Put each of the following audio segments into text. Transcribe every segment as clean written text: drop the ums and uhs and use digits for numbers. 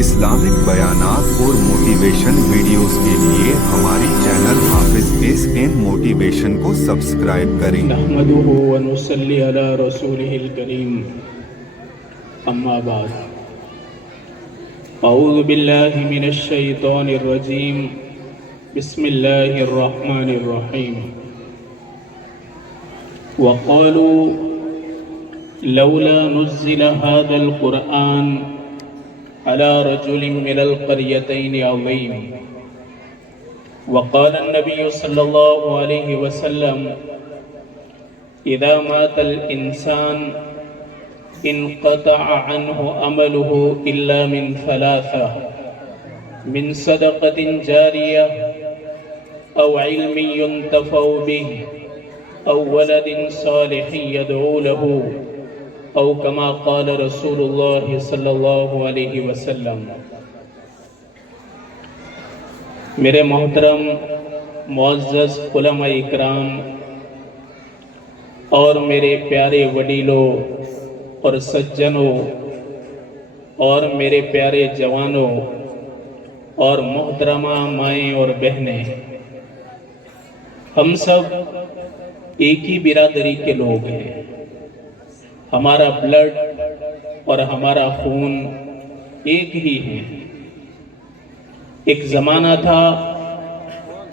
Islamic بیانات اور motivation videos کے لیے ہماری چینل حافظ SN موٹیویشن کو سبسکرائب کریں۔ نحمده ونصلي على رسوله الكريم اما بعد اعوذ باللہ من الشیطان الرجیم بسم اللہ الرحمن الرحیم وقالوا لولا نزل هذا القرآن على رجل من القريتين عظيم وقال النبي صلى الله عليه وسلم إذا مات الإنسان انقطع عنه عمله إلا من ثلاثة من صدقة جارية أو علم ينتفع به أو ولد صالح يدعو له او كما قال رسول اللہ صلی اللہ علیہ وسلم۔ میرے محترم معزز علماء اکرام اور میرے پیارے وڈیلوں اور سجنوں اور میرے پیارے جوانوں اور محترمہ مائیں اور بہنیں، ہم سب ایک ہی برادری کے لوگ ہیں۔ ہمارا بلڈ اور ہمارا خون ایک ہی ہے۔ ایک زمانہ تھا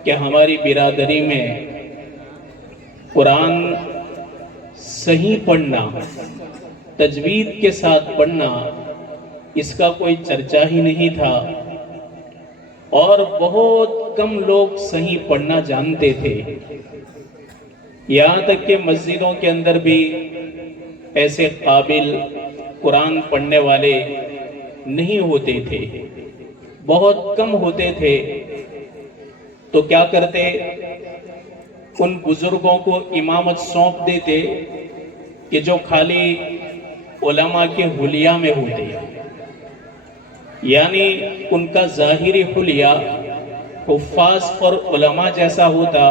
کہ ہماری برادری میں قرآن صحیح پڑھنا، تجوید کے ساتھ پڑھنا، اس کا کوئی چرچا ہی نہیں تھا، اور بہت کم لوگ صحیح پڑھنا جانتے تھے۔ یہاں تک کہ مسجدوں کے اندر بھی ایسے قابل قرآن پڑھنے والے نہیں ہوتے تھے، بہت کم ہوتے تھے۔ تو کیا کرتے، ان بزرگوں کو امامت سونپ دیتے کہ جو خالی علماء کے حلیہ میں ہوتے، یعنی ان کا ظاہری حلیہ حفاظ اور علماء جیسا ہوتا،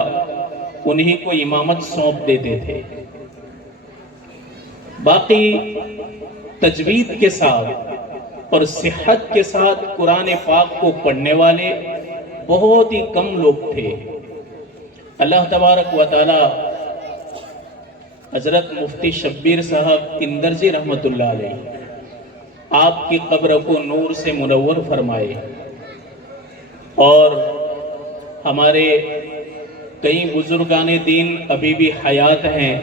انہی کو امامت سونپ دیتے تھے۔ باقی تجوید کے ساتھ اور صحت کے ساتھ قرآن پاک کو پڑھنے والے بہت ہی کم لوگ تھے۔ اللہ تبارک و تعالی حضرت مفتی شبیر صاحب اندرجی رحمت اللہ علیہ آپ کی قبر کو نور سے منور فرمائے، اور ہمارے کئی بزرگان دین ابھی بھی حیات ہیں۔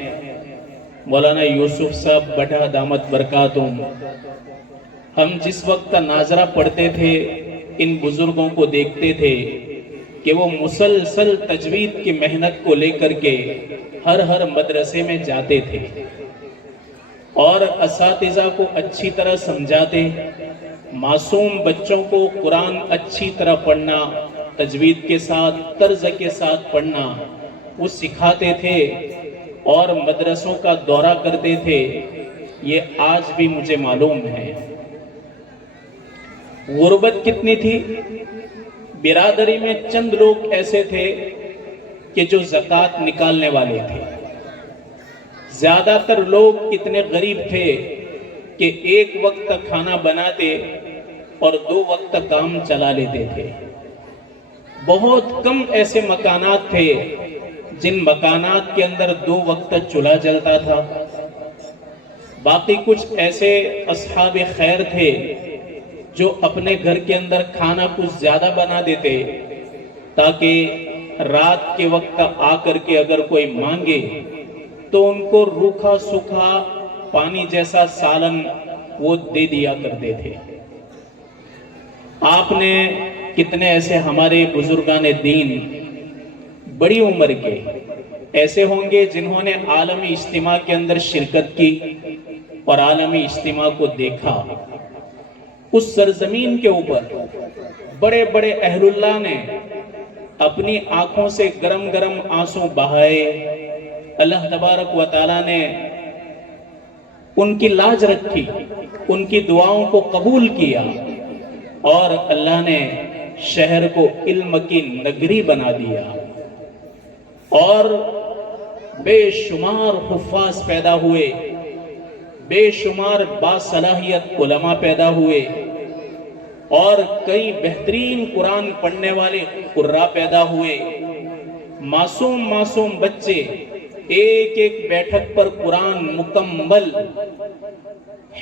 مولانا یوسف صاحب بڑھا دامت برکاتہم، ہم جس وقت ناظرہ پڑھتے تھے ان بزرگوں کو دیکھتے تھے کہ وہ مسلسل تجوید کی محنت کو لے کر کے ہر مدرسے میں جاتے تھے اور اساتذہ کو اچھی طرح سمجھاتے، معصوم بچوں کو قرآن اچھی طرح پڑھنا، تجوید کے ساتھ طرز کے ساتھ پڑھنا وہ سکھاتے تھے اور مدرسوں کا دورہ کرتے تھے۔ یہ آج بھی مجھے معلوم ہے۔ غربت کتنی تھی، برادری میں چند لوگ ایسے تھے کہ جو زکوٰۃ نکالنے والے تھے۔ زیادہ تر لوگ اتنے غریب تھے کہ ایک وقت کھانا بناتے اور 2 وقت کام چلا لیتے تھے۔ بہت کم ایسے مکانات تھے جن مکانات کے اندر 2 وقت چولہا جلتا تھا۔ باقی کچھ ایسے اصحاب خیر تھے جو اپنے گھر کے اندر کھانا کچھ زیادہ بنا دیتے تاکہ رات کے وقت آ کر کے اگر کوئی مانگے تو ان کو روکھا سوکھا پانی جیسا سالن وہ دے دیا کرتے تھے۔ آپ نے کتنے ایسے ہمارے بزرگان دین بڑی عمر کے ایسے ہوں گے جنہوں نے عالمی اجتماع کے اندر شرکت کی اور عالمی اجتماع کو دیکھا۔ اس سرزمین کے اوپر بڑے بڑے اہل اللہ نے اپنی آنکھوں سے گرم گرم آنسو بہائے۔ اللہ تبارک و تعالیٰ نے ان کی لاج رکھی، ان کی دعاؤں کو قبول کیا، اور اللہ نے شہر کو علم کی نگری بنا دیا، اور بے شمار حفاظ پیدا ہوئے، بے شمار باصلاحیت علماء پیدا ہوئے، اور کئی بہترین قرآن پڑھنے والے قرآ پیدا ہوئے. معصوم معصوم بچے ایک ایک بیٹھک پر قرآن مکمل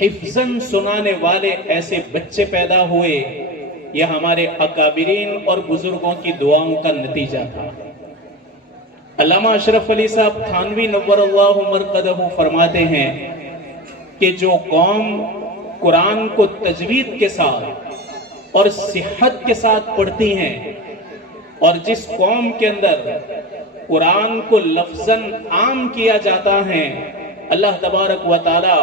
حفظاً سنانے والے ایسے بچے پیدا ہوئے. یہ ہمارے اکابرین اور بزرگوں کی دعاؤں کا نتیجہ تھا. علامہ اشرف علی صاحب تھانوی نور اللہ مرقدہ فرماتے ہیں کہ جو قوم قرآن کو تجوید کے ساتھ اور صحت کے ساتھ پڑھتی ہیں، اور جس قوم کے اندر قرآن کو لفظاً عام کیا جاتا ہے، اللہ تبارک و تعالی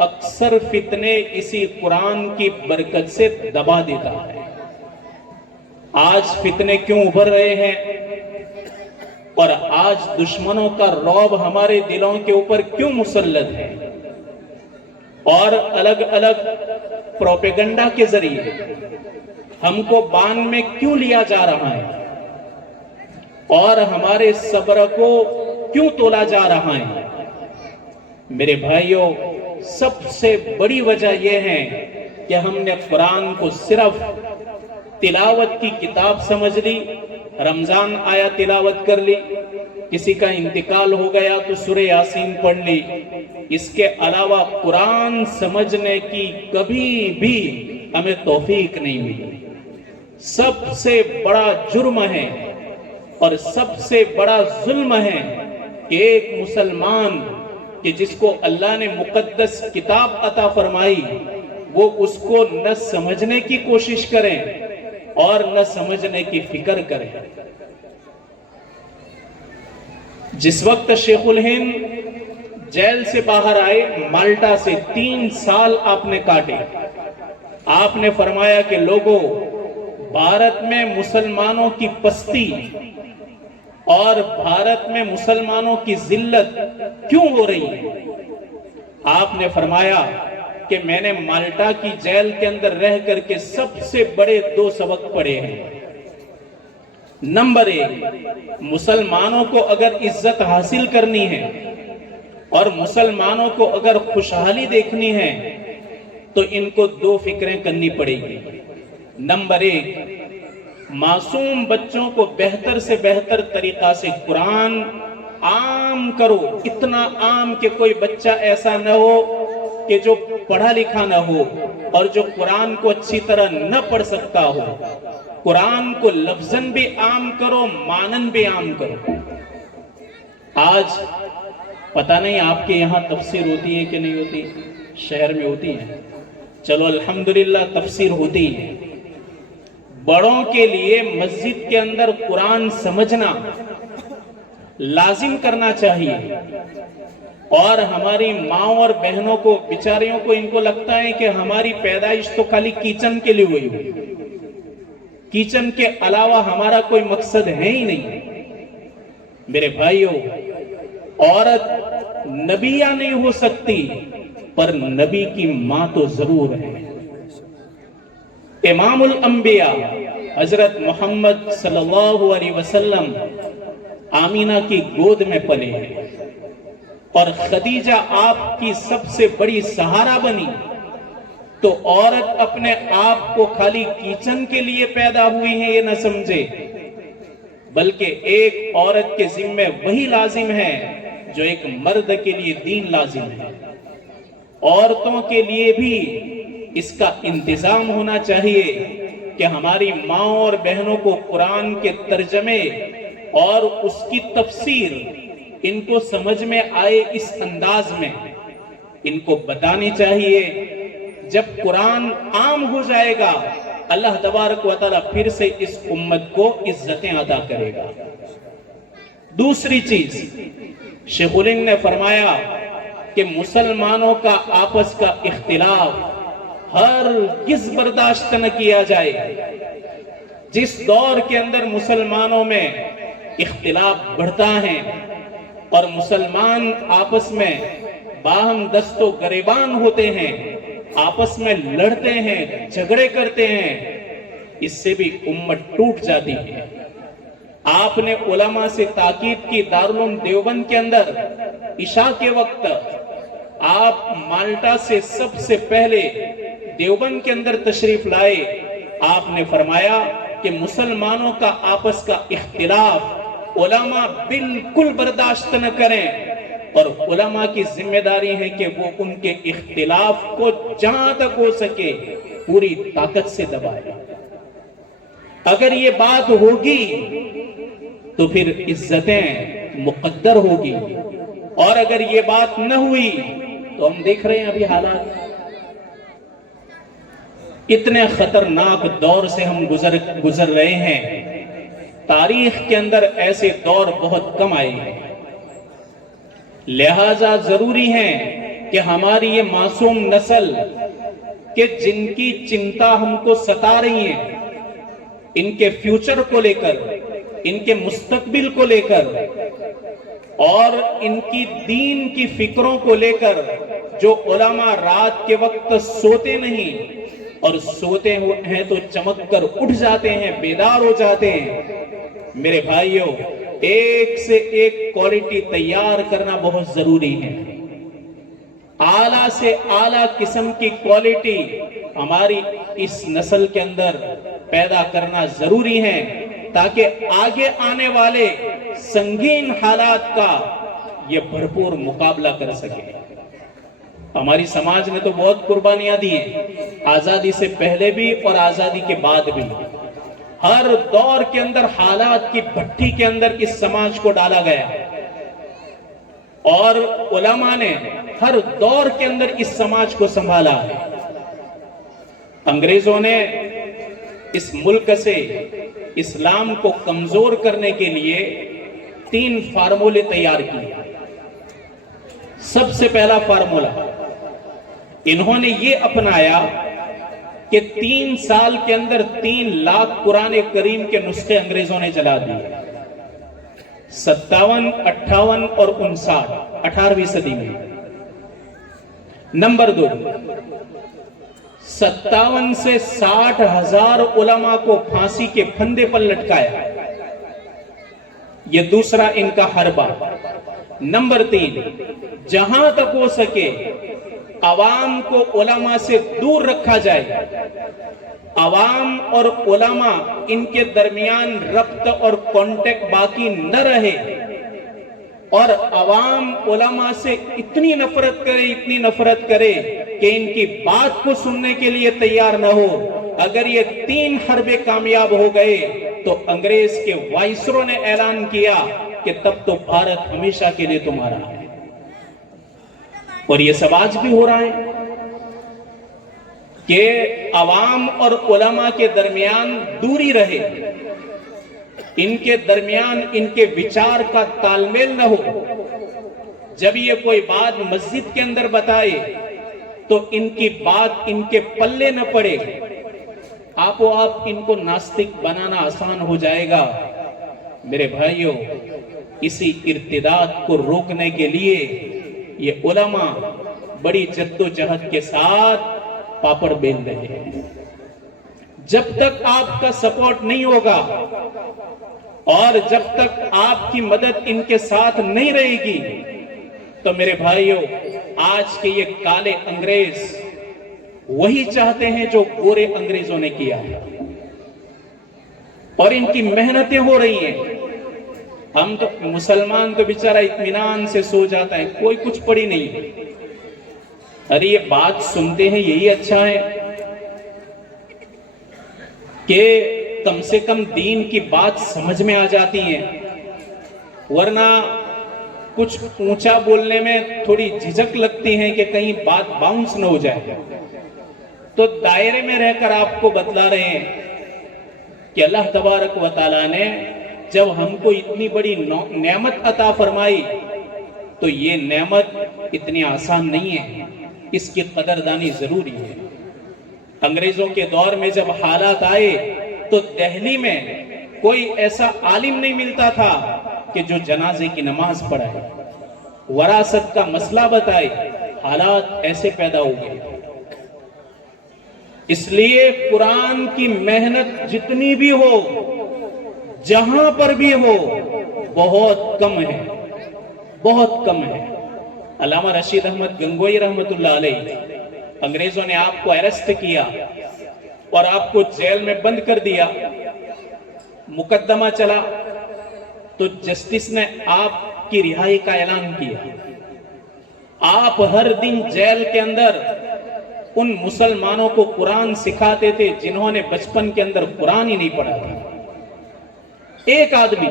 اکثر فتنے اسی قرآن کی برکت سے دبا دیتا ہے. آج فتنے کیوں ابھر رہے ہیں اور آج دشمنوں کا رعب ہمارے دلوں کے اوپر کیوں مسلط ہے، اور الگ الگ پروپیگنڈا کے ذریعے ہم کو بان میں کیوں لیا جا رہا ہے، اور ہمارے صبر کو کیوں تولا جا رہا ہے؟ میرے بھائیوں، سب سے بڑی وجہ یہ ہے کہ ہم نے قرآن کو صرف تلاوت کی کتاب سمجھ لی. رمضان آیا تلاوت کر لی، کسی کا انتقال ہو گیا تو سورہ یاسین پڑھ لی. اس کے علاوہ قرآن سمجھنے کی کبھی بھی ہمیں توفیق نہیں ملی. سب سے بڑا جرم ہے اور سب سے بڑا ظلم ہے کہ ایک مسلمان کہ جس کو اللہ نے مقدس کتاب عطا فرمائی، وہ اس کو نہ سمجھنے کی کوشش کریں اور نہ سمجھنے کی فکر کریں. جس وقت شیخ الہند جیل سے باہر آئے، مالٹا سے 3 سال آپ نے کاٹے. آپ نے فرمایا کہ لوگوں، بھارت میں مسلمانوں کی پستی اور بھارت میں مسلمانوں کی ذلت کیوں ہو رہی ہے؟ آپ نے فرمایا کہ میں نے مالٹا کی جیل کے اندر رہ کر کے سب سے بڑے 2 سبق پڑھے ہیں. نمبر 1، مسلمانوں کو اگر عزت حاصل کرنی ہے اور مسلمانوں کو اگر خوشحالی دیکھنی ہے تو ان کو 2 فکریں کرنی پڑے گی. نمبر 1، معصوم بچوں کو بہتر سے بہتر طریقہ سے قرآن عام کرو. اتنا عام کہ کوئی بچہ ایسا نہ ہو کہ جو پڑھا لکھا نہ ہو اور جو قرآن کو اچھی طرح نہ پڑھ سکتا ہو. قرآن کو لفظاً بھی عام کرو، مانن بھی عام کرو. آج پتہ نہیں آپ کے یہاں تفسیر ہوتی ہے کہ نہیں ہوتی، شہر میں ہوتی ہے. چلو الحمدللہ تفسیر ہوتی ہے. بڑوں کے لیے مسجد کے اندر قرآن سمجھنا لازم کرنا چاہیے. اور ہماری ماں اور بہنوں کو، بیچاریوں کو، ان کو لگتا ہے کہ ہماری پیدائش تو خالی کچن کے لیے ہوئی، کچن کے علاوہ ہمارا کوئی مقصد ہے ہی نہیں. میرے بھائیوں، عورت نبیہ نہیں ہو سکتی پر نبی کی ماں تو ضرور ہے. امام الانبیاء حضرت محمد صلی اللہ علیہ وسلم آمینہ کی گود میں پلے ہیں اور خدیجہ آپ کی سب سے بڑی سہارا بنی. تو عورت اپنے آپ کو خالی کچن کے لیے پیدا ہوئی ہے یہ نہ سمجھے، بلکہ ایک عورت کے ذمہ وہی لازم ہے جو ایک مرد کے لیے دین لازم ہے. عورتوں کے لیے بھی اس کا انتظام ہونا چاہیے کہ ہماری ماں اور بہنوں کو قرآن کے ترجمے اور اس کی تفسیر ان کو سمجھ میں آئے اس انداز میں ان کو بتانی چاہیے. جب قرآن عام ہو جائے گا، اللہ تبارک و تعالیٰ پھر سے اس امت کو عزتیں عطا کرے گا. دوسری چیز، شیخ الہند نے فرمایا کہ مسلمانوں کا آپس کا اختلاف ہرگز برداشت نہ کیا جائے. جس دور کے اندر مسلمانوں میں اختلاف بڑھتا ہے اور مسلمان آپس میں باہم دست و گریبان ہوتے ہیں، آپس میں لڑتے ہیں، جھگڑے کرتے ہیں، اس سے بھی امت ٹوٹ جاتی ہے. آپ نے علماء سے تاکید کی. دارالعلوم دیوبند کے اندر عشاء کے وقت آپ مالٹا سے سب سے پہلے دیوبند کے اندر تشریف لائے آپ نے فرمایا کہ مسلمانوں کا آپس کا اختلاف علماء بالکل برداشت نہ کریں، اور علماء کی ذمہ داری ہے کہ وہ ان کے اختلاف کو جہاں تک ہو سکے پوری طاقت سے دبائیں۔ اگر یہ بات ہوگی تو پھر عزتیں مقدر ہوگی، اور اگر یہ بات نہ ہوئی تو ہم دیکھ رہے ہیں ابھی حالات، اتنے خطرناک دور سے ہم گزر رہے ہیں۔ تاریخ کے اندر ایسے دور بہت کم آئے ہیں، لہذا ضروری ہے کہ ہماری یہ معصوم نسل کہ جن کی چنتا ہم کو ستا رہی ہے، ان کے فیوچر کو لے کر، ان کے مستقبل کو لے کر، اور ان کی دین کی فکروں کو لے کر، جو علماء رات کے وقت سوتے نہیں اور سوتے ہیں تو چمک کر اٹھ جاتے ہیں، بیدار ہو جاتے ہیں، میرے بھائیوں ایک سے ایک کوالٹی تیار کرنا بہت ضروری ہے۔ اعلیٰ سے اعلیٰ قسم کی کوالٹی ہماری اس نسل کے اندر پیدا کرنا ضروری ہے، تاکہ آگے آنے والے سنگین حالات کا یہ بھرپور مقابلہ کر سکے۔ ہماری سماج نے تو بہت قربانیاں دی ہیں، آزادی سے پہلے بھی اور آزادی کے بعد بھی۔ ہر دور کے اندر حالات کی بھٹی کے اندر اس سماج کو ڈالا گیا، اور علماء نے ہر دور کے اندر اس سماج کو سنبھالا ہے۔ انگریزوں نے اس ملک سے اسلام کو کمزور کرنے کے لیے 3 فارمولے تیار کیے۔ سب سے پہلا فارمولہ انہوں نے یہ اپنایا کہ 3 سال کے اندر 3 لاکھ قرآن کریم کے نسخے انگریزوں نے جلا دیے، 57، 58 اور 59، 18ویں صدی میں۔ نمبر 2، 57 سے 60 ہزار علماء کو پھانسی کے پھندے پر لٹکایا، یہ دوسرا ان کا حربہ۔ نمبر 3، جہاں تک ہو سکے عوام کو علماء سے دور رکھا جائے، عوام اور علماء ان کے درمیان ربط اور کانٹیکٹ باقی نہ رہے، اور عوام علماء سے اتنی نفرت کرے کہ ان کی بات کو سننے کے لیے تیار نہ ہو۔ اگر یہ 3 حربے کامیاب ہو گئے تو انگریز کے وائسرو نے اعلان کیا کہ تب تو بھارت ہمیشہ کے لیے تمہارا ہے، اور یہ سب آج بھی ہو رہا ہے کہ عوام اور علماء کے درمیان دوری رہے، ان کے درمیان ان کے وچار کا تال میل نہ ہو۔ جب یہ کوئی بات مسجد کے اندر بتائے تو ان کی بات ان کے پلے نہ پڑے، آپ ان کو ناستک بنانا آسان ہو جائے گا۔ میرے بھائیوں، اسی ارتداد کو روکنے کے لیے یہ علماء بڑی جد و جہد کے ساتھ پاپڑ بیل رہے ہیں۔ جب تک آپ کا سپورٹ نہیں ہوگا اور جب تک آپ کی مدد ان کے ساتھ نہیں رہے گی تو میرے بھائیوں، آج کے یہ کالے انگریز وہی چاہتے ہیں جو گورے انگریزوں نے کیا ہے، اور ان کی محنتیں ہو رہی ہیں۔ ہم تو مسلمان تو بیچارہ اطمینان سے سو جاتا ہے، کوئی کچھ پڑھی نہیں، ارے یہ بات سنتے ہیں یہی اچھا ہے کہ کم سے کم دین کی بات سمجھ میں آ جاتی ہے، ورنہ کچھ اونچا بولنے میں تھوڑی جھجک لگتی ہے کہ کہیں بات باؤنس نہ ہو جائے۔ تو دائرے میں رہ کر آپ کو بتلا رہے ہیں کہ اللہ تبارک و تعالیٰ نے جب ہم کو اتنی بڑی نعمت عطا فرمائی تو یہ نعمت اتنی آسان نہیں ہے، اس کی قدردانی ضروری ہے۔ انگریزوں کے دور میں جب حالات آئے تو دہلی میں کوئی ایسا عالم نہیں ملتا تھا کہ جو جنازے کی نماز پڑھائے، وراثت کا مسئلہ بتائے، حالات ایسے پیدا ہو گئے۔ اس لیے قرآن کی محنت جتنی بھی ہو، جہاں پر بھی ہو، بہت کم ہے، بہت کم ہے۔ علامہ رشید احمد گنگوئی رحمت اللہ علیہ، انگریزوں نے آپ کو اریسٹ کیا اور آپ کو جیل میں بند کر دیا، مقدمہ چلا تو جسٹس نے آپ کی رہائی کا اعلان کیا۔ آپ ہر دن جیل کے اندر ان مسلمانوں کو قرآن سکھاتے تھے جنہوں نے بچپن کے اندر قرآن ہی نہیں پڑھا تھا۔ ایک آدمی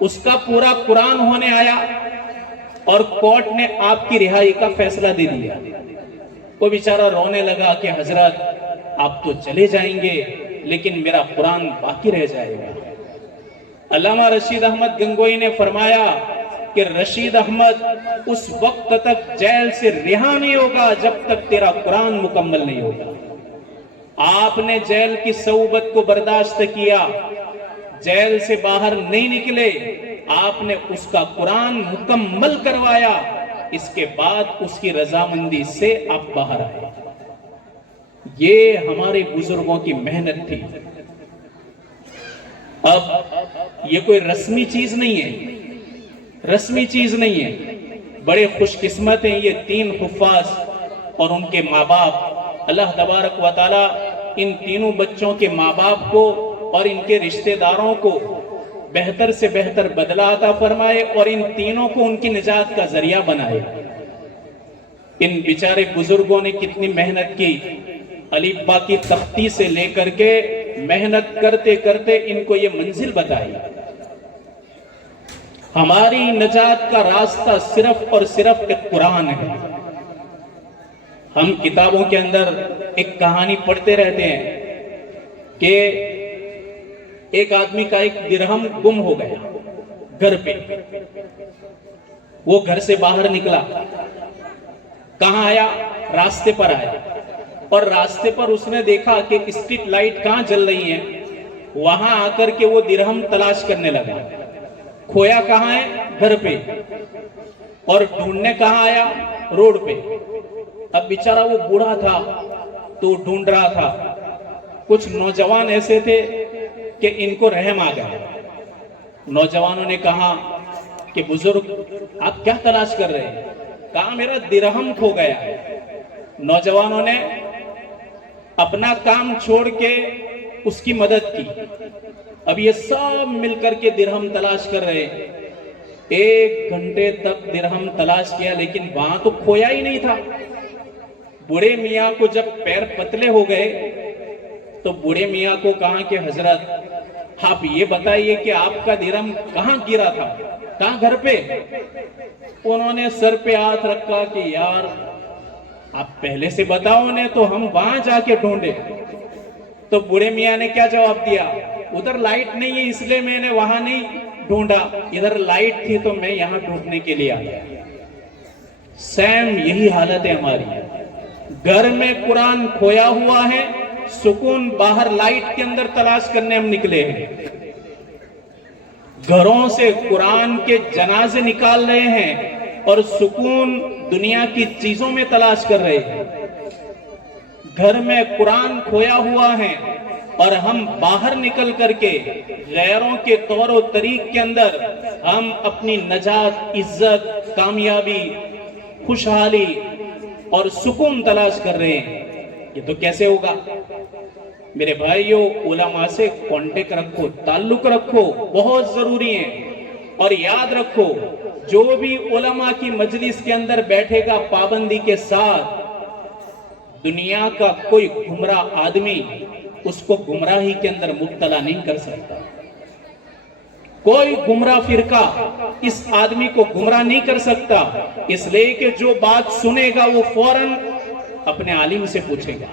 اس کا پورا قرآن ہونے آیا اور کورٹ نے آپ کی رہائی کا فیصلہ دے دیا۔ وہ بیچارہ رونے لگا کہ حضرت آپ تو چلے جائیں گے لیکن میرا قرآن باقی رہ جائے گا۔ علامہ رشید احمد گنگوئی نے فرمایا کہ رشید احمد اس وقت تک جیل سے رہا نہیں ہوگا جب تک تیرا قرآن مکمل نہیں ہوگا۔ آپ نے جیل کی صعوبت کو برداشت کیا، جیل سے باہر نہیں نکلے، آپ نے اس کا قرآن مکمل کروایا، اس کے بعد اس کی رضامندی سے آپ باہر آئے۔ یہ ہمارے بزرگوں کی محنت تھی۔ اب یہ کوئی رسمی چیز نہیں ہے، رسمی چیز نہیں ہے۔ بڑے خوش قسمت ہیں یہ 3 حفاظ اور ان کے ماں باپ۔ اللہ تبارک و تعالی ان تینوں بچوں کے ماں باپ کو اور ان کے رشتہ داروں کو بہتر سے بہتر بدلہ عطا فرمائے اور ان تینوں کو ان کی نجات کا ذریعہ بنائے۔ ان بیچارے بزرگوں نے کتنی محنت کی، الف با کی تختی سے لے کر کے محنت کرتے کرتے ان کو یہ منزل بتائی۔ ہماری نجات کا راستہ صرف اور صرف ایک قرآن ہے۔ ہم کتابوں کے اندر ایک کہانی پڑھتے رہتے ہیں کہ ایک آدمی کا ایک درہم گم ہو گیا گھر پہ۔ وہ گھر سے باہر نکلا، کہاں آیا؟ راستے پر آیا، اور راستے پر اس نے دیکھا کہ اسٹریٹ لائٹ کہاں جل رہی ہیں، وہاں آ کر کے وہ درہم تلاش کرنے لگا۔ کھویا کہاں ہے؟ گھر پہ۔ اور ڈھونڈنے کہاں آیا؟ روڈ پہ۔ اب بیچارہ وہ بوڑھا تھا تو ڈھونڈ رہا تھا۔ کچھ نوجوان ایسے تھے کہ ان کو رحم آ گیا۔ نوجوانوں نے کہا کہ بزرگ آپ کیا تلاش کر رہے ہیں؟ کہا میرا درہم کھو گیا ہے۔ نوجوانوں نے اپنا کام چھوڑ کے اس کی مدد کی۔ اب یہ سب مل کر کے درہم تلاش کر رہے ہیں۔ 1 گھنٹے تک درہم تلاش کیا لیکن وہاں تو کھویا ہی نہیں تھا۔ بوڑھے میاں کو جب پیر پتلے ہو گئے تو بوڑھے میاں کو کہا کہ حضرت آپ یہ بتائیے کہ آپ کا درہم کہاں گرا تھا؟ کہاں؟ گھر پہ۔ انہوں نے سر پہ ہاتھ رکھا کہ یار آپ پہلے سے بتاؤ نے تو ہم وہاں جا کے ڈھونڈے۔ تو بوڑھے میاں نے کیا جواب دیا؟ ادھر لائٹ نہیں ہے اس لیے میں نے وہاں نہیں ڈھونڈا، ادھر لائٹ تھی تو میں یہاں ڈھونڈنے کے لیے آیا۔ سیم یہی حالت ہے ہماری۔ گھر میں قرآن کھویا ہوا ہے، سکون باہر لائٹ کے اندر تلاش کرنے ہم نکلے ہیں۔ گھروں سے قرآن کے جنازے نکال رہے ہیں اور سکون دنیا کی چیزوں میں تلاش کر رہے ہیں۔ گھر میں قرآن کھویا ہوا ہے اور ہم باہر نکل کر کے غیروں کے طور و طریق کے اندر ہم اپنی نجات، عزت، کامیابی، خوشحالی اور سکون تلاش کر رہے ہیں۔ یہ تو کیسے ہوگا؟ میرے بھائیوں، علماء سے کانٹیکٹ رکھو، تعلق رکھو، بہت ضروری ہے۔ اور یاد رکھو جو بھی علماء کی مجلس کے اندر بیٹھے گا پابندی کے ساتھ، دنیا کا کوئی گمراہ آدمی اس کو گمراہی کے اندر مبتلا نہیں کر سکتا۔ کوئی گمراہ فرقہ اس آدمی کو گمراہ نہیں کر سکتا، اس لیے کہ جو بات سنے گا وہ فوراً اپنے عالم سے پوچھے گا،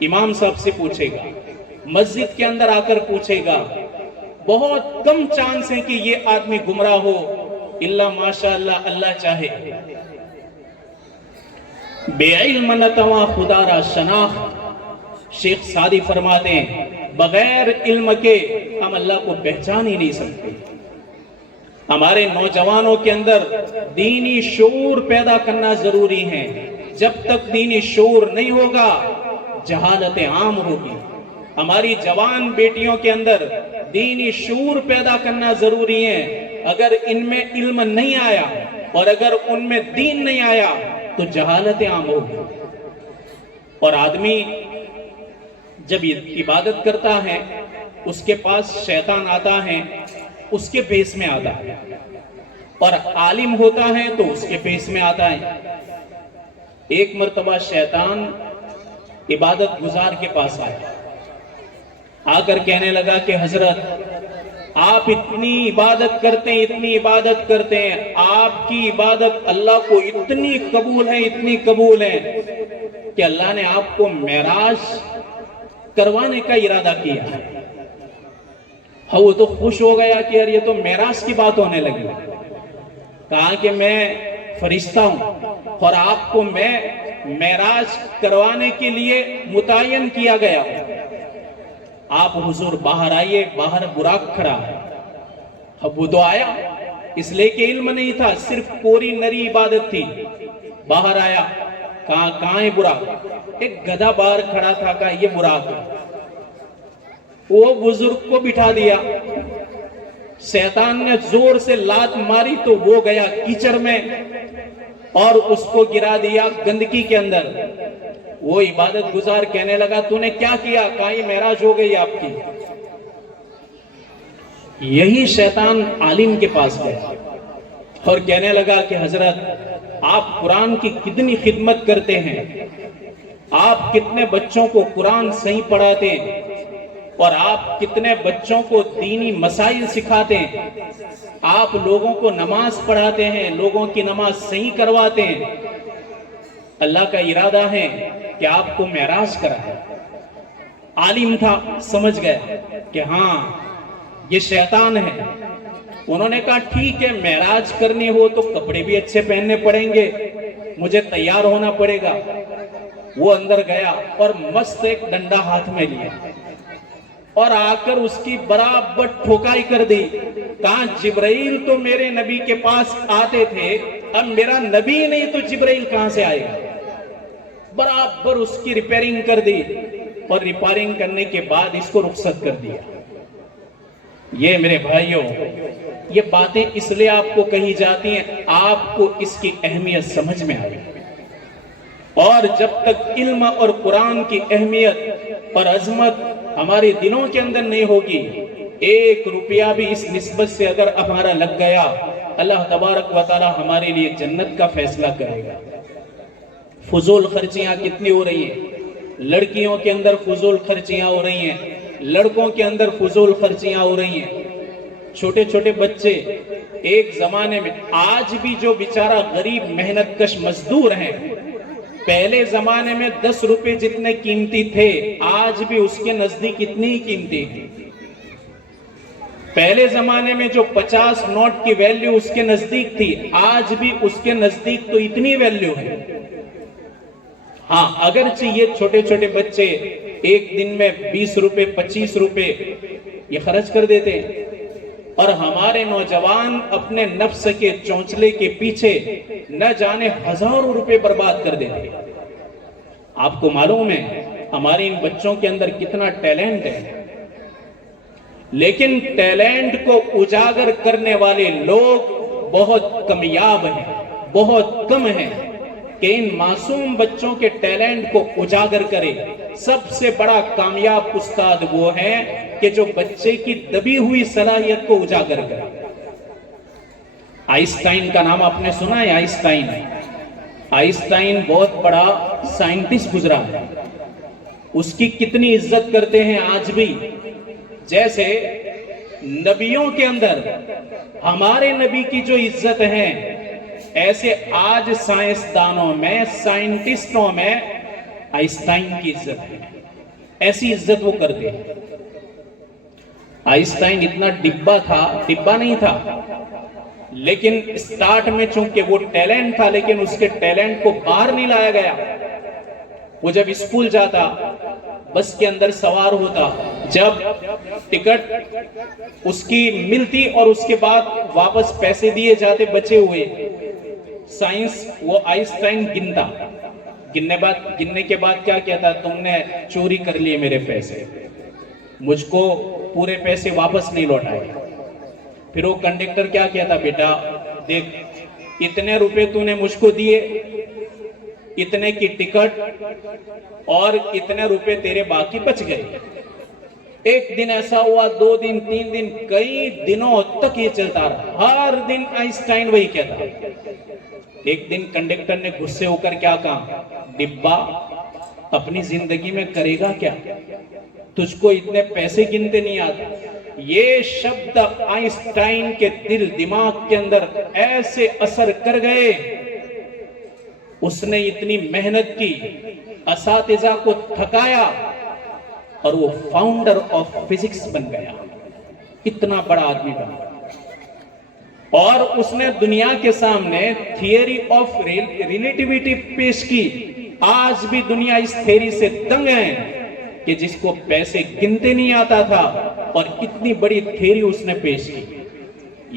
امام صاحب سے پوچھے گا، مسجد کے اندر آ کر پوچھے گا۔ بہت کم چانس ہے کہ یہ آدمی گمراہ ہو، الا ماشاءاللہ اللہ چاہے۔ بے علم نتواں خدا را شناخت، شیخ سعدی فرماتے ہیں بغیر علم کے ہم اللہ کو پہچان ہی نہیں سکتے۔ ہمارے نوجوانوں کے اندر دینی شعور پیدا کرنا ضروری ہے۔ جب تک دینی شعور نہیں ہوگا جہالت عام ہوگی۔ ہماری جوان بیٹیوں کے اندر دینی شعور پیدا کرنا ضروری ہے۔ اگر ان میں علم نہیں آیا اور اگر ان میں دین نہیں آیا تو جہالت عام ہوگی۔ اور آدمی جب عبادت کرتا ہے اس کے پاس شیطان آتا ہے، اس کے بیس میں آتا ہے، اور عالم ہوتا ہے تو اس کے بیس میں آتا ہے۔ ایک مرتبہ شیطان عبادت گزار کے پاس آیا، آ کر کہنے لگا کہ حضرت آپ اتنی عبادت کرتے ہیں، اتنی عبادت کرتے ہیں، آپ کی عبادت اللہ کو اتنی قبول ہے، اتنی قبول ہے کہ اللہ نے آپ کو معراج کروانے کا ارادہ کیا ہے۔ ہاں وہ تو خوش ہو گیا کہ یار یہ تو معراج کی بات ہونے لگی۔ کہا کہ میں فرشتہ ہوں اور آپ کو میں معراج کروانے کے لیے متعین کیا گیا ہوں، آپ حضور باہر آئیے، باہر براق کھڑا ہے۔ اب وہ تو آیا، اس لیے کہ علم نہیں تھا، صرف کوری نری عبادت تھی۔ باہر آیا، کہاں ہے براق؟ ایک گدھا باہر کھڑا تھا، کہا یہ براق ہے۔ وہ بزرگ کو بٹھا دیا، شیطان نے زور سے لات ماری تو وہ گیا کیچڑ میں اور اس کو گرا دیا گندگی کے اندر۔ وہ عبادت گزار کہنے لگا تو نے کیا کیا؟ کہا یہ معراج ہو گئی آپ کی۔ یہی شیطان عالم کے پاس گیا اور کہنے لگا کہ حضرت آپ قرآن کی کتنی خدمت کرتے ہیں، آپ کتنے بچوں کو قرآن صحیح پڑھاتے ہیں، اور آپ کتنے بچوں کو دینی مسائل سکھاتے ہیں، آپ لوگوں کو نماز پڑھاتے ہیں، لوگوں کی نماز صحیح کرواتے ہیں۔ اللہ کا ارادہ ہے کہ آپ کو معراج کرائے۔ عالم تھا، سمجھ گئے کہ ہاں یہ شیطان ہے۔ انہوں نے کہا ٹھیک ہے، معراج کرنی ہو تو کپڑے بھی اچھے پہننے پڑیں گے، مجھے تیار ہونا پڑے گا۔ وہ اندر گیا اور مست ایک ڈنڈا ہاتھ میں لیا اور آ کر اس کی برابر ٹھوکائی کر دی۔ کہا جبرائیل تو میرے نبی کے پاس آتے تھے، اب میرا نبی نہیں تو جبرائیل کہاں سے آئے گا؟ برابر اس کی ریپیرنگ کر دی، اور ریپیرنگ کرنے کے بعد اس کو رخصت کر دیا۔ یہ میرے بھائیوں، یہ باتیں اس لیے آپ کو کہی جاتی ہیں آپ کو اس کی اہمیت سمجھ میں آئے، اور جب تک علم اور قرآن کی اہمیت اور عظمت ہمارے دلوں کے اندر نہیں ہوگی، ایک روپیہ بھی اس نسبت سے اگر ہمارا لگ گیا، اللہ تبارک و تعالی ہمارے لیے جنت کا فیصلہ کرے گا۔ فضول خرچیاں کتنی ہو رہی ہیں، لڑکیوں کے اندر فضول خرچیاں ہو رہی ہیں، لڑکوں کے اندر فضول خرچیاں ہو رہی ہیں۔ چھوٹے چھوٹے بچے ایک زمانے میں، آج بھی جو بیچارہ غریب محنت کش مزدور ہیں، پہلے زمانے میں 10 روپے جتنے قیمتی تھے، آج بھی اس کے نزدیک اتنی ہی قیمتی ہیں۔ پہلے زمانے میں جو 50 نوٹ کی ویلیو اس کے نزدیک تھی، آج بھی اس کے نزدیک تو اتنی ویلیو ہے۔ ہاں اگرچہ یہ چھوٹے چھوٹے بچے ایک دن میں 20 روپے 25 روپے یہ خرچ کر دیتے ہیں، اور ہمارے نوجوان اپنے نفس کے چونچلے کے پیچھے نہ جانے ہزاروں روپے برباد کر دیتے ہیں۔ آپ کو معلوم ہے ہمارے ان بچوں کے اندر کتنا ٹیلنٹ ہے، لیکن ٹیلنٹ کو اجاگر کرنے والے لوگ بہت کمیاب ہیں، بہت کم ہیں کہ ان معصوم بچوں کے ٹیلنٹ کو اجاگر کرے۔ سب سے بڑا کامیاب استاد وہ ہے کہ جو بچے کی دبی ہوئی صلاحیت کو اجاگر کرے۔ آئنسٹائن کا نام آپ نے سنا ہے؟ آئنسٹائن بہت بڑا سائنٹسٹ گزرا ہے، اس کی کتنی عزت کرتے ہیں آج بھی۔ جیسے نبیوں کے اندر ہمارے نبی کی جو عزت ہے، ایسے آج سائنسدانوں میں، سائنٹسٹوں میں آئنسٹائن کی عزت ہے، ایسی عزت وہ کرتے ہیں۔ آئنسٹائن اتنا ڈبا تھا، ڈبا نہیں تھا، لیکن اسٹارٹ میں چونکہ وہ ٹیلنٹ تھا، لیکن اس کے ٹیلنٹ کو باہر نہیں لایا گیا۔ وہ جب اسکول جاتا، بس کے اندر سوار ہوتا، جب ٹکٹ اس کی ملتی اور اس کے بعد واپس پیسے دیے جاتے بچے ہوئے، سائنس وہ آئنسٹائن گنتا، گننے کے بعد کیا کہتا؟ تم نے چوری کر لیے میرے پیسے، مجھ کو پورے پیسے واپس نہیں لوٹائے۔ پھر وہ کنڈکٹر کیا کہتا؟ بیٹا دیکھ، اتنے روپے تو نے مجھ کو دیے، اتنے کی ٹکٹ اور اتنے روپے تیرے باقی بچ گئے. ایک دن ایسا ہوا, 2 دن, 3 دن, کئی دنوں تک یہ چلتا رہا. ہر دن آئنسٹائن وہی کہتا. ایک دن کنڈکٹر نے غصے ہو کر کیا کہا, ڈبا اپنی زندگی میں کرے گا کیا, تجھ کو اتنے پیسے گنتے نہیں آتے. یہ شبد آئنسٹائن کے دل دماغ کے اندر ایسے اثر کر گئے, اس نے اتنی محنت کی, اساتذہ کو تھکایا اور وہ فاؤنڈر آف فزکس بن گیا. اتنا بڑا آدمی بنا اور اس نے دنیا کے سامنے تھیوری آف ریلیٹیوٹی پیش کی. آج بھی دنیا اس تھیوری سے دنگ ہے کہ جس کو پیسے گنتے نہیں آتا تھا اور اتنی بڑی تھیوری اس نے پیش کی.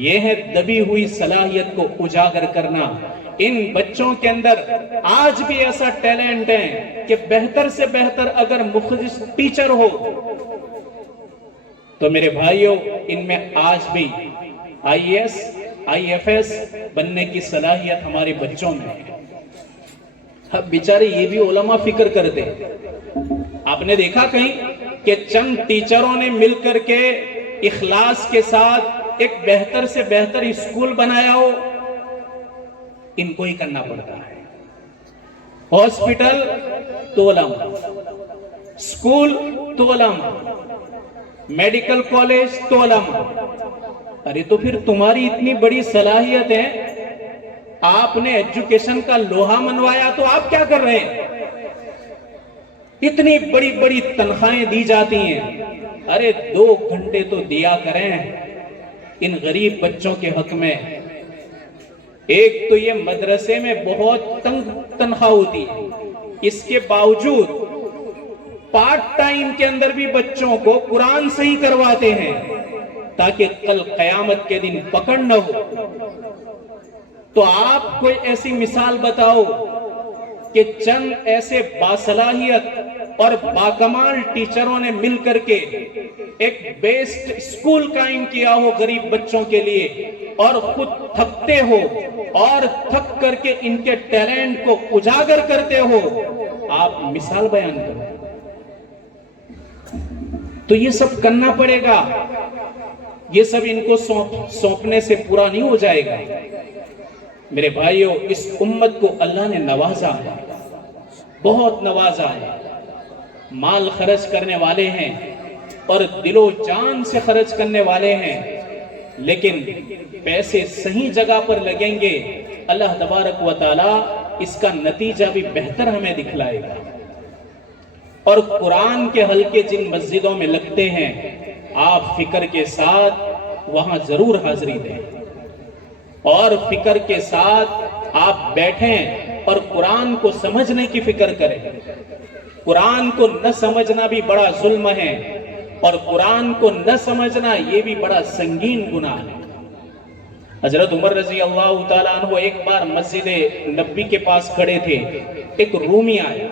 یہ ہے دبی ہوئی صلاحیت کو اجاگر کرنا. ان بچوں کے اندر آج بھی ایسا ٹیلنٹ ہے کہ بہتر سے بہتر اگر مخلص ٹیچر ہو تو میرے بھائیوں ان میں آج بھی IAS, IFS بننے کی صلاحیت ہمارے بچوں میں ہے. اب بیچارے یہ بھی علماء فکر کرتے. آپ نے دیکھا کہیں کہ چند ٹیچروں نے مل کر کے اخلاص کے ساتھ ایک بہتر سے بہتر اسکول بنایا ہو؟ ان کو ہی کرنا پڑتا ہے. ہاسپٹل تو علماء, اسکول تو علماء, میڈیکل کالج تو علماء. ارے تو پھر تمہاری اتنی بڑی صلاحیت ہے, آپ نے ایجوکیشن کا لوہا منوایا تو آپ کیا کر رہے ہیں؟ اتنی بڑی بڑی تنخواہیں دی جاتی ہیں. ارے 2 گھنٹے تو دیا کریں ان غریب بچوں کے حق میں. ایک تو یہ مدرسے میں بہت تنخواہ ہوتی ہے, اس کے باوجود پارٹ ٹائم کے اندر بھی بچوں کو قرآن صحیح کرواتے ہیں تاکہ کل قیامت کے دن پکڑ نہ ہو. تو آپ کوئی ایسی مثال بتاؤ کہ چند ایسے باصلاحیت اور باکمال ٹیچروں نے مل کر کے ایک بیسٹ اسکول قائم کیا ہو غریب بچوں کے لیے, اور خود تھکتے ہو اور تھک کر کے ان کے ٹیلنٹ کو اجاگر کرتے ہو. آپ مثال بیان کرو. تو یہ سب کرنا پڑے گا. یہ سب ان کو سونپنے سے پورا نہیں ہو جائے گا. میرے بھائیوں, اس امت کو اللہ نے نوازا ہے, بہت نوازا ہے. مال خرچ کرنے والے ہیں اور دل و جان سے خرچ کرنے والے ہیں, لیکن پیسے صحیح جگہ پر لگیں گے اللہ تبارک و تعالی اس کا نتیجہ بھی بہتر ہمیں دکھلائے گا. اور قرآن کے حلقے جن مسجدوں میں لگتے ہیں آپ فکر کے ساتھ وہاں ضرور حاضری دیں, اور فکر کے ساتھ آپ بیٹھیں اور قرآن کو سمجھنے کی فکر کریں. قرآن کو نہ سمجھنا بھی بڑا ظلم ہے, اور قرآن کو نہ سمجھنا یہ بھی بڑا سنگین گناہ ہے. حضرت عمر رضی اللہ تعالیٰ عنہ ایک بار مسجد نبی کے پاس کھڑے تھے. ایک رومی آیا.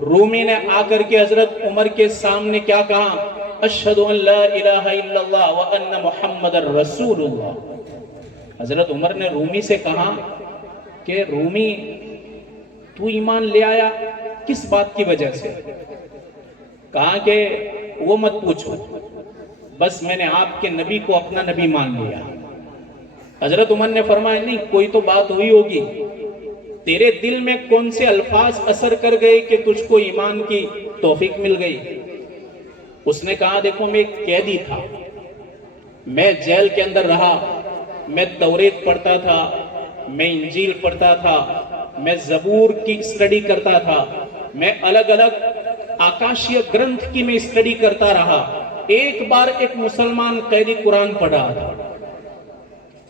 رومی نے آ کر کے حضرت عمر کے سامنے کیا کہا, اشہد ان لا الہ الا اللہ وان محمد رسول اللہ. حضرت عمر نے رومی سے کہا کہ رومی تو ایمان لے آیا کس بات کی وجہ سے؟ کہا کہ وہ مت پوچھو, بس میں نے آپ کے نبی کو اپنا نبی مان لیا. حضرت عمر نے فرمایا نہیں, کوئی تو بات ہوئی ہوگی, تیرے دل میں کون سے الفاظ اثر کر گئے کہ تجھ کو ایمان کی توفیق مل گئی؟ اس نے کہا دیکھو میں ایک قیدی تھا, میں جیل کے اندر رہا, میں توریت پڑھتا تھا, میں انجیل پڑھتا تھا, میں زبور کی اسٹڈی کرتا تھا, میں الگ الگ آکاشیہ گرنتھ کی میں اسٹڈی کرتا رہا. ایک بار ایک مسلمان قیدی قرآن پڑھ رہا تھا,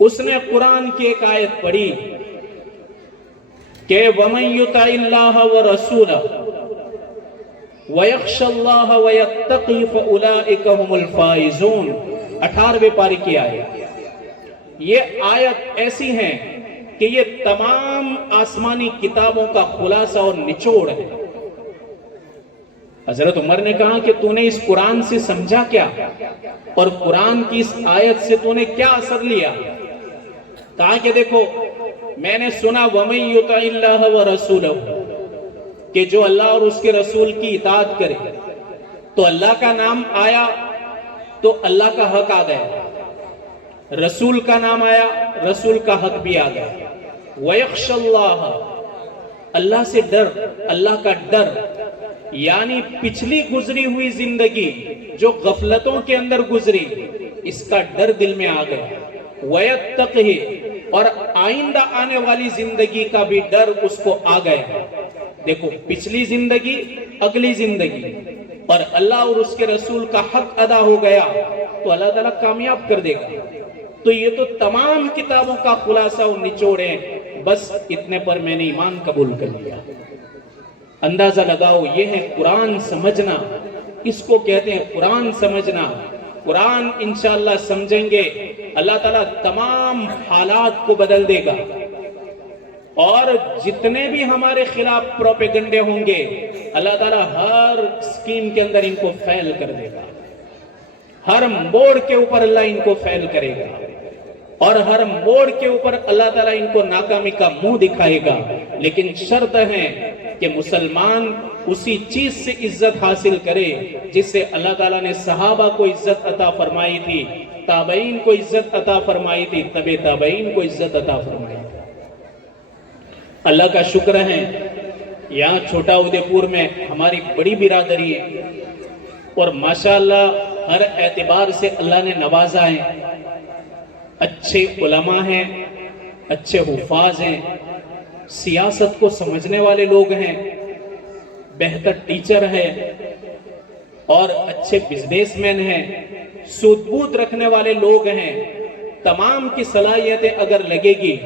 اس نے قرآن کی ایک آیت پڑھی کہ وَمَن يُطِعِ اللَّهَ وَرَسُولَهُ وَيَخْشَ اللَّهَ وَيَتَّقِهِ فَأُولَئِكَ هُمُ الْفَائِزُونَ. 18ویں پاری کی آیت. یہ آیت ایسی ہیں کہ یہ تمام آسمانی کتابوں کا خلاصہ اور نچوڑ ہے. حضرت عمر نے کہا کہ تو نے اس قرآن سے سمجھا کیا, اور قرآن کی اس آیت سے تو نے کیا اثر لیا؟ کہا کہ دیکھو میں نے سنا وَمَن يُطِعِ اللَّهَ وَرَسُولَهُ کہ جو اللہ اور اس کے رسول کی اطاعت کرے تو اللہ کا نام آیا تو اللہ کا حق آ گیا، رسول کا نام آیا رسول کا حق بھی آ گیا۔ وَيَخْشَ اللَّهَ اللہ سے ڈر، اللہ کا ڈر، یعنی پچھلی گزری ہوئی زندگی جو غفلتوں کے اندر گزری اس کا ڈر دل میں آ گیا۔ وَيَتَّقِهِ اور آئندہ آنے والی زندگی کا بھی ڈر اس کو آ گیا۔ دیکھو پچھلی زندگی، اگلی زندگی، اور اللہ اور اس کے رسول کا حق ادا ہو گیا تو اللہ تعالیٰ کامیاب کر دے گا۔ تو یہ تو تمام کتابوں کا خلاصہ و نچوڑ ہے، بس اتنے پر میں نے ایمان قبول کر لیا۔ اندازہ لگاؤ، یہ ہے قرآن سمجھنا، اس کو کہتے ہیں قرآن سمجھنا۔ قرآن انشاءاللہ سمجھیں گے اللہ تعالیٰ تمام حالات کو بدل دے گا، اور جتنے بھی ہمارے خلاف پروپیگنڈے ہوں گے اللہ تعالیٰ ہر سکیم کے اندر ان کو فیل کر دے گا، ہر موڑ کے اوپر اللہ ان کو فیل کرے گا، اور ہر موڑ کے اوپر اللہ تعالیٰ ان کو ناکامی کا منہ دکھائے گا۔ لیکن شرط ہے کہ مسلمان اسی چیز سے عزت حاصل کرے جس سے اللہ تعالیٰ نے صحابہ کو عزت عطا فرمائی تھی، تابعین کو عزت عطا فرمائی تھی، تبع تابعین کو عزت عطا فرمائی تھی۔ اللہ کا شکر ہے یہاں چھوٹا ادے پور میں ہماری بڑی برادری ہے، اور ماشاءاللہ ہر اعتبار سے اللہ نے نوازا ہے۔ اچھے علماء ہیں، اچھے حفاظ ہیں، سیاست کو سمجھنے والے لوگ ہیں، بہتر ٹیچر ہے، اور اچھے بزنس مین ہیں، سود بوت رکھنے والے لوگ ہیں۔ تمام کی صلاحیتیں اگر لگے گی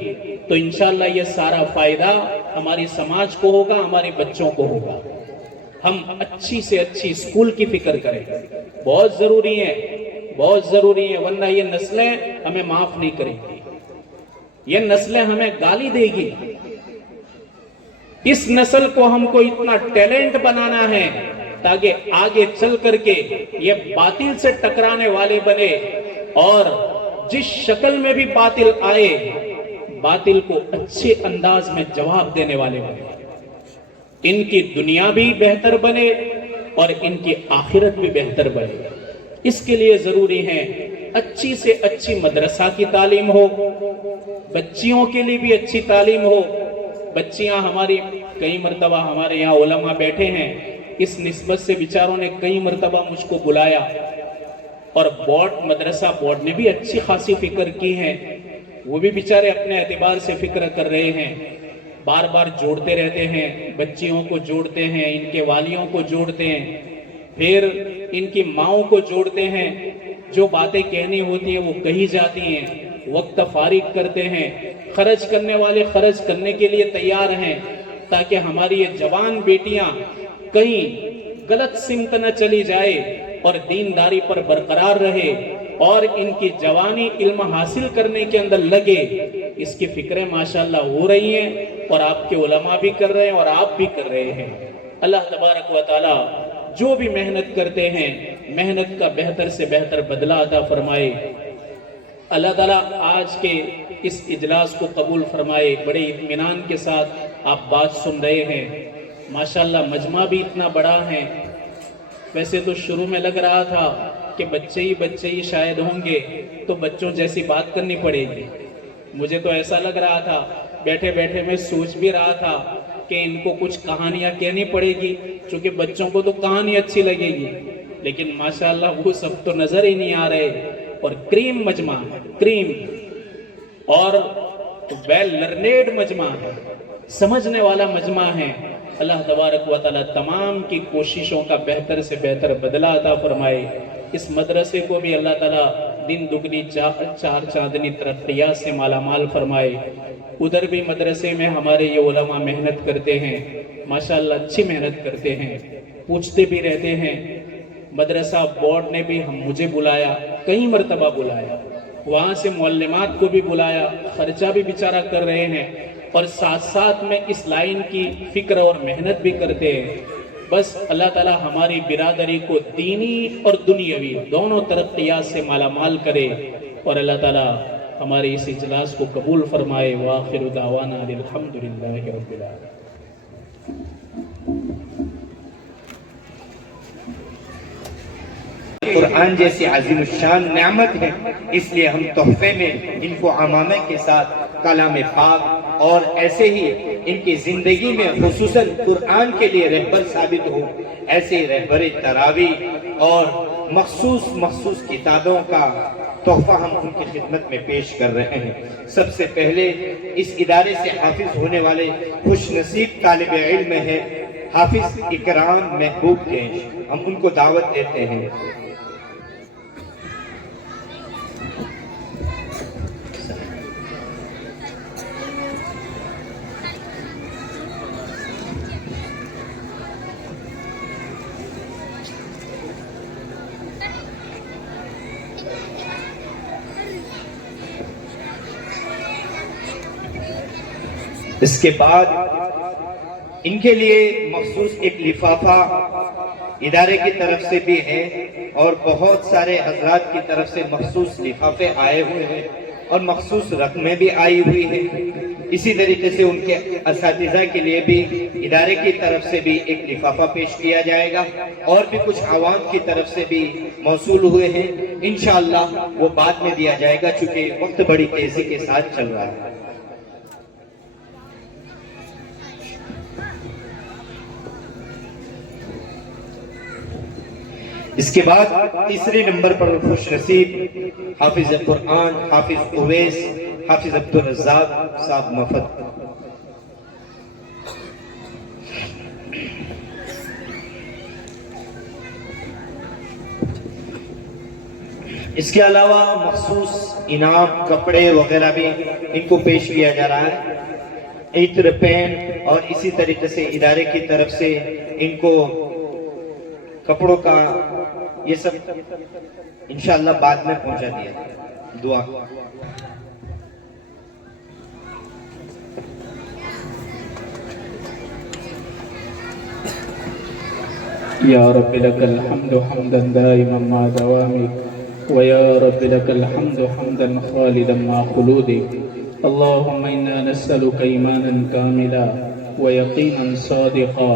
تو انشاءاللہ یہ سارا فائدہ ہماری سماج کو ہوگا، ہمارے بچوں کو ہوگا۔ ہم اچھی سے اچھی اسکول کی فکر کریں، بہت ضروری ہے، بہت ضروری ہے، ورنہ یہ نسلیں ہمیں معاف نہیں کریں گی، یہ نسلیں ہمیں گالی دے گی۔ اس نسل کو ہم کو اتنا ٹیلنٹ بنانا ہے تاکہ آگے چل کر کے یہ باطل سے ٹکرانے والے بنے، اور جس شکل میں بھی باطل آئے باطل کو اچھے انداز میں جواب دینے والے بنے، ان کی دنیا بھی بہتر بنے اور ان کی آخرت بھی بہتر بنے۔ اس کے لیے ضروری ہے اچھی سے اچھی مدرسہ کی تعلیم ہو، بچیوں کے لیے بھی اچھی تعلیم ہو۔ بچیاں ہماری کئی مرتبہ ہمارے یہاں علماء بیٹھے ہیں، اس نسبت سے بیچاروں نے کئی مرتبہ مجھ کو بلایا، اور مدرسہ بورڈ نے بھی اچھی خاصی فکر کی ہے، وہ بھی بیچارے اپنے اعتبار سے فکر کر رہے ہیں، بار بار جوڑتے رہتے ہیں، بچیوں کو جوڑتے ہیں، ان کے والیوں کو جوڑتے ہیں، پھر ان کی ماؤں کو جوڑتے ہیں، جو باتیں کہنی ہوتی ہیں وہ کہی جاتی ہیں، وقت فارغ کرتے ہیں، خرچ کرنے والے خرچ کرنے کے لیے تیار ہیں تاکہ ہماری یہ جوان بیٹیاں کہیں غلط سمت نہ چلی جائے اور دینداری پر برقرار رہے، اور ان کی جوانی علم حاصل کرنے کے اندر لگے۔ اس کی فکریں ماشاءاللہ ہو رہی ہیں، اور آپ کے علماء بھی کر رہے ہیں اور آپ بھی کر رہے ہیں۔ اللہ تبارک و تعالی جو بھی محنت کرتے ہیں محنت کا بہتر سے بہتر بدلہ عطا فرمائے۔ اللہ تعالیٰ آج کے اس اجلاس کو قبول فرمائے۔ بڑے اطمینان کے ساتھ آپ بات سن رہے ہیں، ماشاءاللہ مجمع بھی اتنا بڑا ہے۔ ویسے تو شروع میں لگ رہا تھا کہ بچے ہی شاید ہوں گے تو بچوں جیسی بات کرنی پڑے گی، مجھے تو ایسا لگ رہا تھا، بیٹھے بیٹھے میں سوچ بھی رہا تھا کہ ان کو کچھ کہانیاں کہنی پڑے گی، چونکہ بچوں کو تو کہانی اچھی لگے گی، لیکن ماشاءاللہ وہ سب تو نظر ہی نہیں آ رہے۔ اور کریم مجمع، کریم اور ویل لرنیڈ مجمع ہے، سمجھنے والا مجمع ہے۔ اللہ تبارک و تعالی تمام کی کوششوں کا بہتر سے بہتر بدلہ عطا فرمائے۔ اس مدرسے کو بھی اللہ تعالیٰ دن دگنی چار چاندنی ترقیات سے مالا مال فرمائے۔ ادھر بھی مدرسے میں ہمارے یہ علماء محنت کرتے ہیں، ماشاءاللہ اچھی محنت کرتے ہیں، پوچھتے بھی رہتے ہیں۔ مدرسہ بورڈ نے بھی مجھے بلایا، کئی مرتبہ بلایا، وہاں سے معلمات کو بھی بلایا، خرچہ بھی بیچارہ کر رہے ہیں، اور ساتھ ساتھ میں اس لائن کی فکر اور محنت بھی کرتے ہیں۔ بس اللہ تعالیٰ ہماری برادری کو دینی اور دنیاوی دونوں ترقیات سے مالا مال کرے، اور اللہ تعالیٰ ہمارے اس اجلاس کو قبول فرمائے. وآخر دعوانا الحمدللہ رب العالمین. قرآن جیسی عظیم الشان نعمت ہے، اس لیے ہم تحفے میں ان کو عمامے کے ساتھ کلام پاک اور ایسے ہی ان کی زندگی میں خصوصاً قرآن کے لیے رہبر ثابت ہو، ایسے ہی رہبر تراویح اور مخصوص کتابوں کا تحفہ ہم ان کی خدمت میں پیش کر رہے ہیں. سب سے پہلے اس ادارے سے حافظ ہونے والے خوش نصیب طالب علم ہے حافظ اکرام محبوب کے، ہم ان کو دعوت دیتے ہیں. اس کے بعد ان کے لیے مخصوص ایک لفافہ ادارے کی طرف سے بھی ہے اور بہت سارے حضرات کی طرف سے مخصوص لفافے آئے ہوئے ہیں اور مخصوص رقمیں بھی آئی ہوئی ہیں. اسی طریقے سے ان کے اساتذہ کے لیے بھی ادارے کی طرف سے بھی ایک لفافہ پیش کیا جائے گا اور بھی کچھ عوام کی طرف سے بھی موصول ہوئے ہیں. انشاءاللہ وہ بعد میں دیا جائے گا چونکہ وقت بڑی تیزی کے ساتھ چل رہا ہے. اس کے بعد تیسرے نمبر پر خوش نصیب حافظ قرآن حافظ اویس حافظ عبدالرزاق صاحب مفت. اس کے علاوہ مخصوص انعام کپڑے وغیرہ بھی ان کو پیش کیا جا رہا ہے. عطر پین اور اسی طریقے سے ادارے کی طرف سے ان کو کپڑوں کا یہ سب انشاءاللہ بعد میں پہنچا دیا. دعا. یا رب لک الحمد حمدا دائما مع دوامک ویا رب لک الحمد حمدا خالدا مع خلودک. اللهم انا نسألك ایمانا کاملا ویقینا صادقا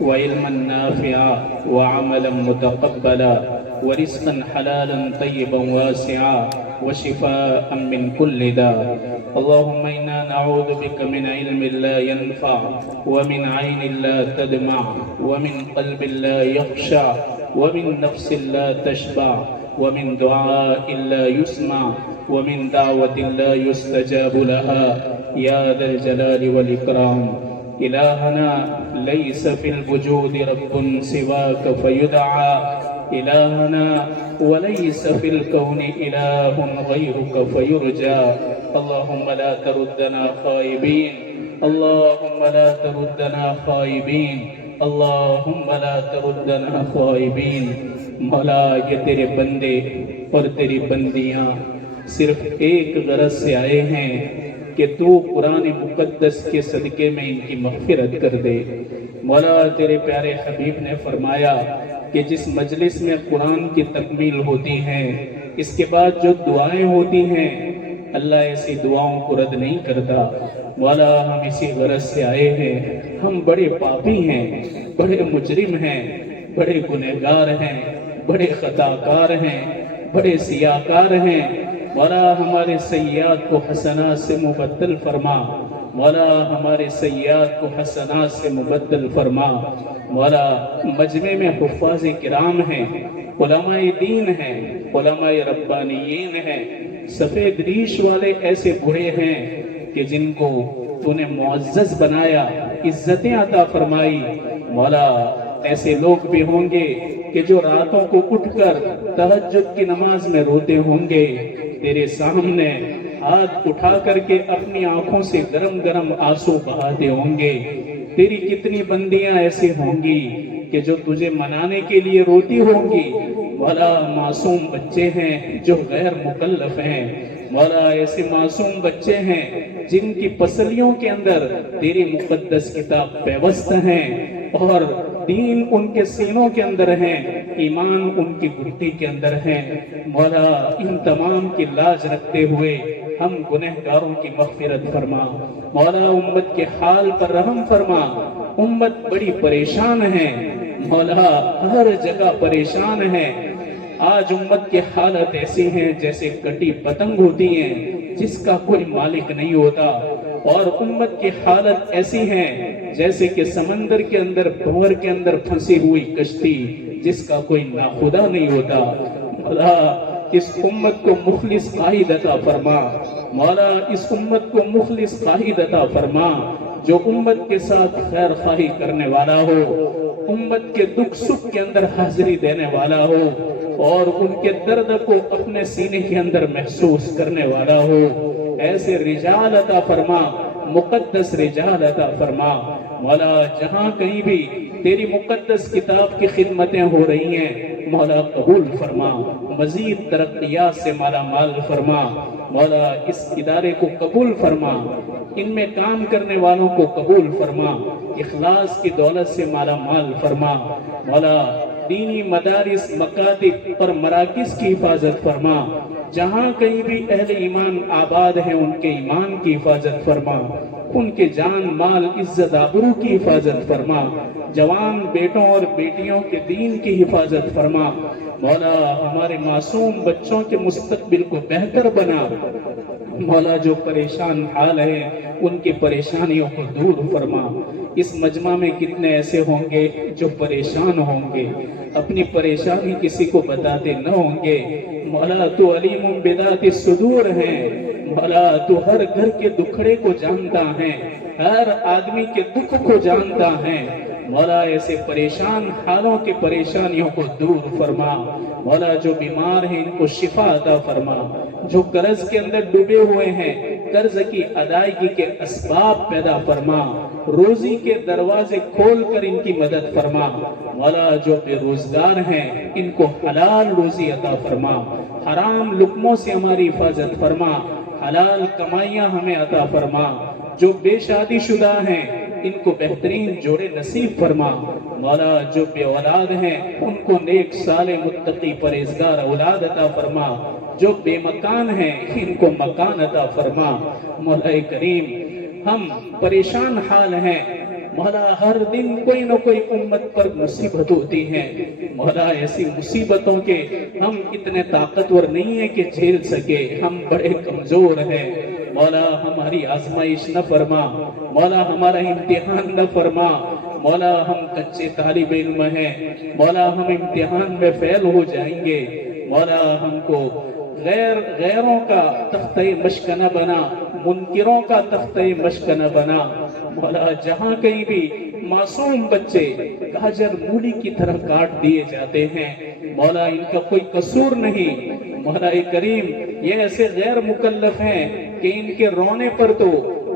وعلما نافعا وعملا متقبلا ورزقا حلالا طيبا واسعا وشفاء من كل داء. اللهم إنا نعوذ بك من علم لا ينفع ومن عين لا تدمع ومن قلب لا يخشع ومن نفس لا تشبع ومن دعاء لا يسمع ومن دعوة لا يستجاب لها يا ذا الجلال والإكرام. إلهنا ليس في الوجود رب سواك فيدعى إلهنا وليس في الكون إله غيرك فيرجى. اللهم لا تردنا خائبين اللهم لا تردنا خائبين اللهم لا تردنا خائبين. مولا یہ تیرے بندے اور تیری بندیاں صرف ایک غرض سے آئے ہیں کہ تو قرآن مقدس کے صدقے میں ان کی مغفرت کر دے. مولا تیرے پیارے حبیب نے فرمایا کہ جس مجلس میں قرآن کی تکمیل ہوتی ہے اس کے بعد جو دعائیں ہوتی ہیں اللہ ایسی دعاؤں کو رد نہیں کرتا. مولا ہم اسی غرض سے آئے ہیں. ہم بڑے پاپی ہیں، بڑے مجرم ہیں، بڑے گنہگار ہیں، بڑے خطاکار ہیں، بڑے سیاکار ہیں. مولا ہمارے سیئات کو حسنات سے مبدل فرما. مولا ہمارے سیئات کو حسنات سے مبدل فرما. مولا مجمع میں حفاظ کرام ہیں، علماء دین ہیں، علماء ربانیین ہیں، سفید ریش والے ایسے بوڑھے ہیں کہ جن کو تو نے معزز بنایا، عزتیں عطا فرمائی. مولا ایسے لوگ بھی ہوں گے کہ جو راتوں کو اٹھ کر تہجد کی نماز میں روتے ہوں گے، تیرے سامنے ہاتھ اٹھا کر کے اپنی آنکھوں سے گرم گرم آنسو بہاتے ہوں گے. تیری کتنی بندیاں ایسی ہوں گی کہ جو تجھے منانے کے لیے روتی ہوں گی. مولا معصوم بچے ہیں جو غیر مکلف ہیں. مولا ایسے معصوم بچے ہیں جن کی پسلیوں کے اندر تیری مقدس کتاب پیوست ہیں اور دین ان کے سینوں کے اندر ہیں، ایمان ان کی گھٹی کے اندر ہیں. مولا ان تمام کی لاج رکھتے ہوئے ہم گنہگاروں کی مغفرت فرما مولا، امت کے حال پر رحم فرما، امت بڑی پریشان ہے مولا، ہر جگہ پریشان ہے، آج امت کی حالت ایسی ہیں جیسے کٹی پتنگ ہوتی ہیں جس کا کوئی مالک نہیں ہوتا، اور امت کی حالت ایسی ہے جیسے کہ سمندر کے اندر بھنور کے اندر پھنسی ہوئی کشتی جس کا کوئی ناخدا نہیں ہوتا۔ مولا اس امت کو مخلص قائد عطا فرما مولا، اس امت کو مخلص قائد عطا فرما جو امت کے ساتھ خیر خواہی کرنے والا ہو، امت کے دکھ سکھ کے اندر حاضری دینے والا ہو، اور ان کے درد کو اپنے سینے کے اندر محسوس کرنے والا ہو۔ ایسے رجال عطا فرما، مقدس رجال عطا فرما مولا، جہاں کہیں بھی تیری مقدس کتاب کی خدمتیں ہو رہی ہیں مولا قبول فرما، مزید ترقیات سے مالا مال فرما مولا، اس ادارے کو قبول فرما، ان میں کام کرنے والوں کو قبول فرما، اخلاص کی دولت سے مالا مال فرما مولا، دینی مدارس، مکاتب اور مراکز کی حفاظت فرما، جہاں کہیں بھی اہل ایمان آباد ہیں ان کے ایمان کی حفاظت فرما، ان کے جان مال عزت آبرو کی حفاظت فرما، جوان بیٹوں اور بیٹیوں کے دین کی حفاظت فرما مولا، ہمارے معصوم بچوں کے مستقبل کو بہتر بنا مولا، جو پریشان حال ہیں ان کی پریشانیوں کو دور فرما۔ اس مجمع میں کتنے ایسے ہوں گے جو پریشان ہوں گے، اپنی پریشانی کسی کو بتاتے نہ ہوں گے مولا، تو علیم بذات الصدور ہے مولا، تو ہر گھر کے دکھڑے کو جانتا ہے، ہر آدمی کے دکھ کو جانتا ہے مولا، ایسے پریشان حالوں کے پریشانیوں کو دور فرما مولا، جو بیمار ہیں ان کو شفا عطا فرما، جو قرض کے اندر ڈوبے ہوئے ہیں قرض کی ادائیگی کے اسباب پیدا فرما، روزی کے دروازے کھول کر ان کی مدد فرما مولا، جو بے روزگار ہیں ان کو حلال روزی عطا فرما، حرام لقموں سے ہماری حفاظت فرما، حلال کمائیاں ہمیں عطا فرما، جو بے شادی شدہ ہیں ان کو بہترین جوڑے نصیب فرما مولا، جو بے اولاد ہیں ان کو نیک صالح متقی پرہیزگار اولاد عطا فرما، جو بے مکان ہیں ان کو مکان عطا فرما مولا کریم، ہم پریشان حال ہیں مولا، ہر دن کوئی نہ کوئی امت پر مصیبت ہوتی ہے مولا، ایسی مصیبتوں کے ہم اتنے طاقتور نہیں ہیں کہ جھیل سکے، ہم بڑے کمزور ہیں مولا، ہماری آزمائش نہ فرما مولا، ہمارا امتحان نہ فرما مولا، ہم کچے طالب علم ہیں مولا، ہم امتحان میں فیل ہو جائیں گے مولا، ہم کو غیروں کا تختہ مشق نہ بنا، منکروں کا تختہ مشق نہ بنا مولا، جہاں کہیں بھی معصوم بچے گاجر مولی کی طرح کاٹ دیے جاتے ہیں مولا، ان کا کوئی قصور نہیں مولا کریم، یہ ایسے غیر مکلف ہیں کہ ان کے رونے پر تو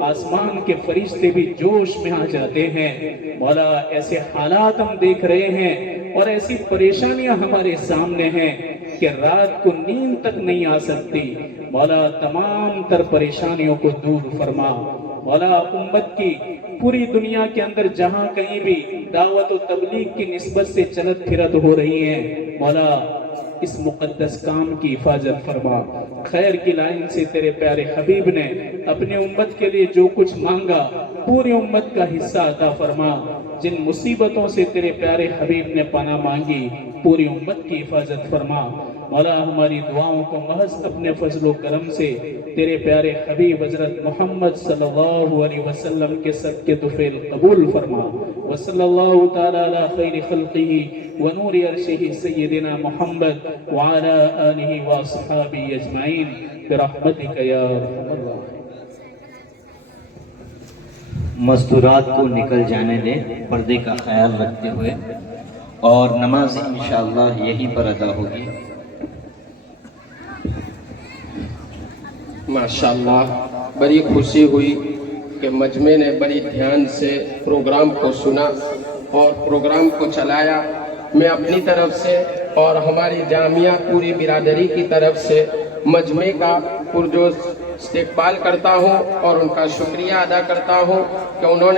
آسمان کے فرشتے بھی جوش میں آ جاتے ہیں مولا، ایسے حالات ہم دیکھ رہے ہیں اور ایسی پریشانیاں ہمارے سامنے ہیں کہ رات کو نیند تک نہیں آ سکتی مولا، تمام تر پریشانیوں کو دور فرما مولا، امت کی پوری دنیا کے اندر جہاں کہیں بھی دعوت و تبلیغ کی نسبت سے چلت پھرت ہو رہی ہیں مولا، اس مقدس کام کی حفاظت فرما، خیر کی لائن سے تیرے پیارے حبیب نے اپنے امت کے لیے جو کچھ مانگا پوری امت کا حصہ عطا فرما، جن مصیبتوں سے تیرے پیارے حبیب نے پناہ مانگی پوری امت کی حفاظت فرما مولا، ہماری دعاؤں کو محض اپنے فضل و کرم سے تیرے پیارے حبیب حضرت محمد صلی اللہ علیہ وسلم کے صدقے طفیل قبول فرما، وصلی اللہ تعالی علی خیر خلقہ ونور عرشہ سیدنا محمد وعلی آلہ واصحابہ اجمعین برحمتک یا ارحم الراحمین۔ مستورات کو نکل جانے دیں پردے کا خیال رکھتے ہوئے، اور نماز انشاءاللہ یہیں پر ادا ہوگی۔ ماشاءاللہ بڑی خوشی ہوئی کہ مجمع نے بڑی دھیان سے پروگرام کو سنا اور پروگرام کو چلایا۔ میں اپنی طرف سے اور ہماری جامعہ پوری برادری کی طرف سے مجمع کا پرجوش استقبال کرتا ہوں اور ان کا شکریہ ادا کرتا ہوں کہ انہوں نے